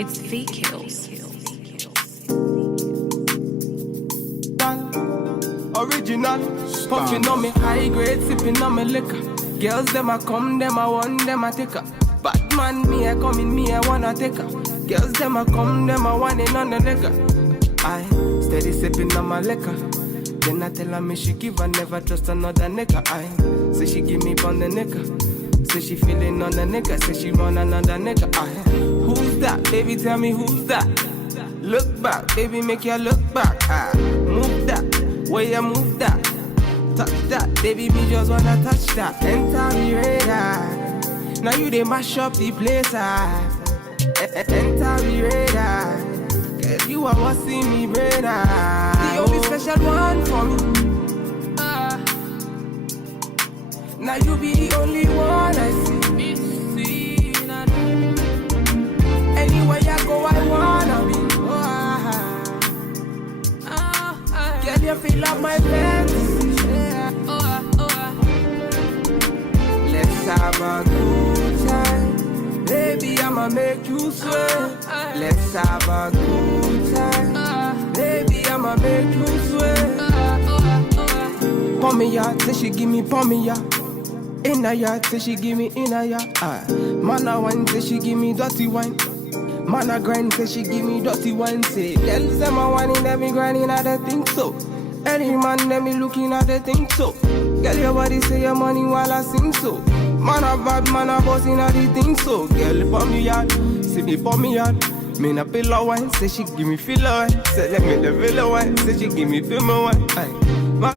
It's Feet Kills. Original, puffing on me high grade, sipping on me liquor. Girls them a come, them a want, them a take her. Batman me a come in, me a wanna take her. Girls them a come, them a want it on the nigga. I steady sipping on my liquor. Then I tell her me she give her never trust another nigga. I say she give me on the nigga. Say she feeling on the nigga. Say she want another nigga. I who's that? Baby tell me who's that? Look back, baby make you look back. I move that, where you move that. Touch that, baby me just wanna touch that. Enter me radar. Now you they mash up the place. Enter me radar. Cause you are what's in me brain. The only special one for me. Now you be the only one I see. Anywhere I go, I wanna be. Girl, you feel like my fantasy. Let's have a good time. Baby, I'ma make you sweat. Let's have a good time. Baby, I'ma make you sweat. Pour me out, say she give me, pour me out. In a yard, say she give me in a yard. Man a wine, say she give me dirty wine. Man a grind, say she give me dirty wine. Say, girls them a whining, them me grinding, I don't think so. Any man, them me looking at the thing so. Girl, your body say your money while I sing so. Man a bad, man a bossing at the thing so. Girl, pour me out, see me pour me out. Me na pillow wine, say she give me filler wine. Say let me the villa wine, say she give me feel my wine.